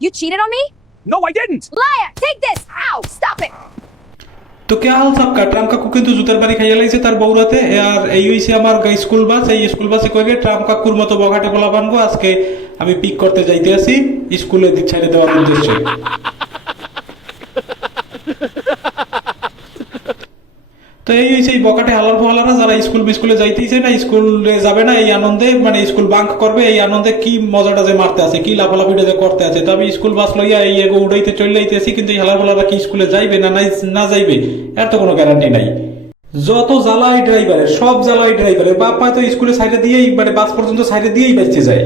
You cheated on me? No, I didn't. Liar! Take this! Ow! Stop it! তো কে হাল সাপকা tram কাকু কিন্তু জুতার বাড়ি খাইয়া লাগছে তার বউরাতে আর এই হইছে আমার স্কুল বাস এই স্কুল বাসে কয়ে ট্রাম কাকুর মতো বঘাটে বলা বানবো আজকে আমি পিক করতে যাইতে আছি স্কুলে ছেড়ে দেওয়ার উদ্দেশ্যে তো এই হইছে, এই বকাটে হালার ফলারা যারা স্কুল স্কুলে যাইতেইছে না, স্কুলে যাবে না, এই আনন্দে মানে স্কুল বাঙ্ক করবে, এই আনন্দে কি মজাটা যে মারতে আছে, কি লাফালাফিটা যে করতে আছে। তো আমি স্কুল বাস লইয়া এই এগো উড়াইতে চলে যাইতেছি কিন্তু এই হালার ফলারা কি স্কুলে যাইবে না নাই, না যাইবে, এর তো কোনো গ্যারান্টি নাই। যত জ্বালাই ড্রাইভারের সব জ্বালাই ড্রাইভারের বাপ মা তো স্কুলে সাইডে দিয়েই মানে বাস পর্যন্ত সাইডে দিয়েই বেঁচে যায়।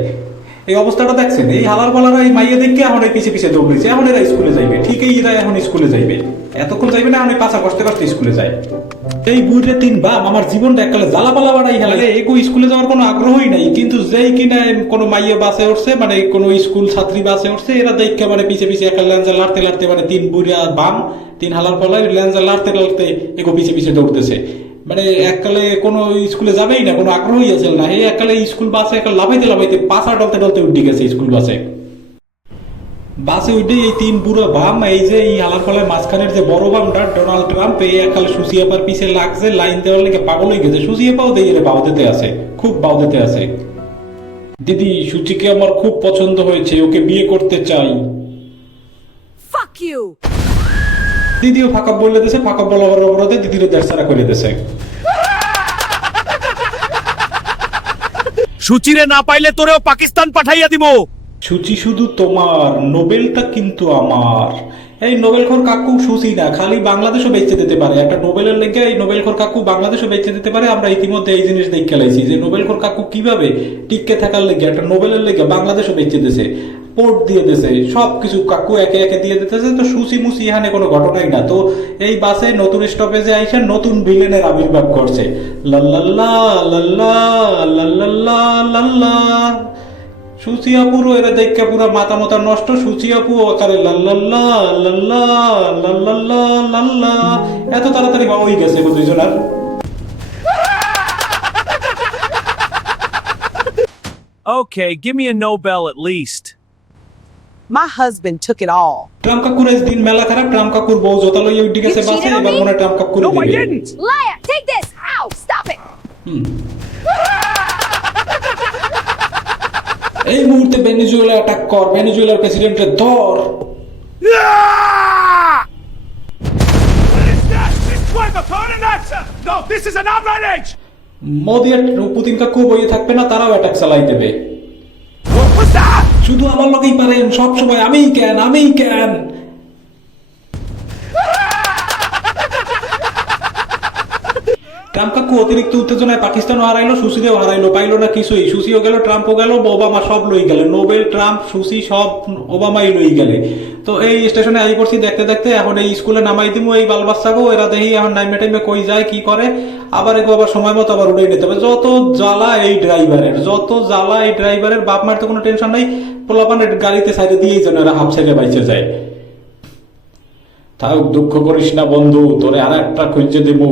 এই অবস্থাটা দেখছেন, এই হালার পালারা এই মাইয়া দেখে এখন এই পিছে পিছে দৌড়েছে এখন এরা স্কুলে যাইবে ঠিকই এরা এখন স্কুলে যাইবে। এতক্ষণ যাইবে না, এখন এই পাশা কষ্টে কষ্টে স্কুলে যায়। এই বুড়ে তিন বাপ, আমার জীবনটা এককালে জ্বালা পালা বাড়াই হেলালে এগো স্কুলে যাওয়ার কোনো আগ্রহই নাই, কিন্তু যেই কিনা কোনো মাইয়া বাসে উঠছে মানে কোনো স্কুল ছাত্রী বাসে উঠছে, এরা দেখে মানে পিছে পিছে একটা ল্যাঞ্জা লাড়তে লাড়তে মানে তিন বুড়িয়া বাম, তিন হালার ফলায় ল্যাঞ্জা লাড়তে লাড়তে এগো পিছে পিছে দৌড়তেছে। মানে এককালে কোনো স্কুলে যাবেই না, কোনো আগ্রহই আছে না। এই এককালে স্কুল বাসে একটা লাফাইতে লাফাইতে পাশা ডলতে ডলতে উঠে গেছে স্কুল বাসে। বাসে উঠে এই তিন বুড়ো বাম, এই যে এই হালার ফলে মাঝখানের যে বড় বামটা, ডোনাল্ড ট্রাম্প, এই এককালে সুসিয়াপার পিছে লাগছে, লাইন দেওয়ার লেগে পাগল হয়ে গেছে। সুসিয়াপাও দিয়ে বাউ দিতে আছে, খুব বাউ দিতে আছে। দিদি, সুচিকে আমার খুব পছন্দ হয়েছে, ওকে বিয়ে করতে চাই। Fuck you! দিদিও ফাঁকা বলে দিয়েছে ফাঁকা বলার অপরাধে দিদিরও দেড়সারা করে দিয়েছে। সুচিরে না পাইলে তোরেও পাকিস্তান পাঠাইয়া দিব। সুচি শুধু তোমার নোবেলটা কিন্তু আমার। এই নোবেল খোর কাকু সুচি না, খালি বাংলাদেশও বেচে দিতে পারে। একটা নোবেলের লেগে এই নোবেল খোর কাকু বাংলাদেশও বেচে দিতে পারে। আমরা ইতিমধ্যে এই জিনিস দেখে লাইছি যে নোবেল খোর কাকু কীভাবে টিকে থাকার লেগে, একটা নোবেলের লেগে বাংলাদেশও বেচে দিতেছে পোর্ট দিয়ে দিতেছে সব কিছু কাকু একে একে দিয়ে দিতেছে। তো সুচি মুচি এখানে কোনো ঘটনাই না। তো এই বাসে নতুন স্টপেজে আইসে নতুন ভিলেনের আবির্ভাব করছে লাল্লাল্লা লাল্লা লাল্লাল্লা লাল্লা সুচিয়াপুরও এরা দেখে পুরো মাথা মাথা নষ্ট সুচিয়াপু আকারে লাল্লাল্লা লাল্লা লাল্লাল্লা লাল্লা এত তাড়াতাড়ি বা হয়ে গেছে দুইজনার Okay, give me a Nobel at least. My husband took it all. Trump কাকুর আজ দিন মেলা খারাপ ট্রাম্প কাকুর বউ জোতা লইয়া উঠে গেছে বাসে এবার মনে হয় কাকুর No, I didn't. Liar! Take this! Ow! Stop it! এই মুহূর্তে ভেনেজুয়েলা অ্যাটাক কর। ভেনেজুয়েলার প্রেসিডেন্টের ধর! মোদি আর পুতিন কাকু বইয়ে থাকবে না তারাও অ্যাটাক চালাই দেবে। শুধু আমার লগেই পারেন সবসময় আমি আমিই কেন আমিই কেন ট্রাম্প কাকু অতিরিক্ত উত্তেজনায় পাকিস্তানও হারাইলো সুসিরেও হারাইলো, পাইলো না কিছুই। সুসিও গেল, ট্রাম্পও গেল, ওবামা সব লই গেলে। নোবেল, ট্রাম্প সুসি সব ওবামাই লই গেলে। তো এই স্টেশনে আই পড়ছি দেখতে দেখতে, এখন এই স্কুলে নামাই দিমু, এই বাল বাচ্চাকেও এরা দেখি এখন নাইমে টাইমে কই যায়, কি করে। আবার এগো আবার সময় মতো আবার উড়ে নিতে হবে। যত জ্বালা এই ড্রাইভারের, যত জ্বালা এই ড্রাইভারের, বাপ মার তো কোনো টেনশন নাই। পোলাপানের গাড়িতে সাইডে দিয়েই যেন এরা হাফ সাইডে বাইচে যায়। থাক, দুঃখ করিস না বন্ধু, তোরে আর একটা খুঁজে দেবো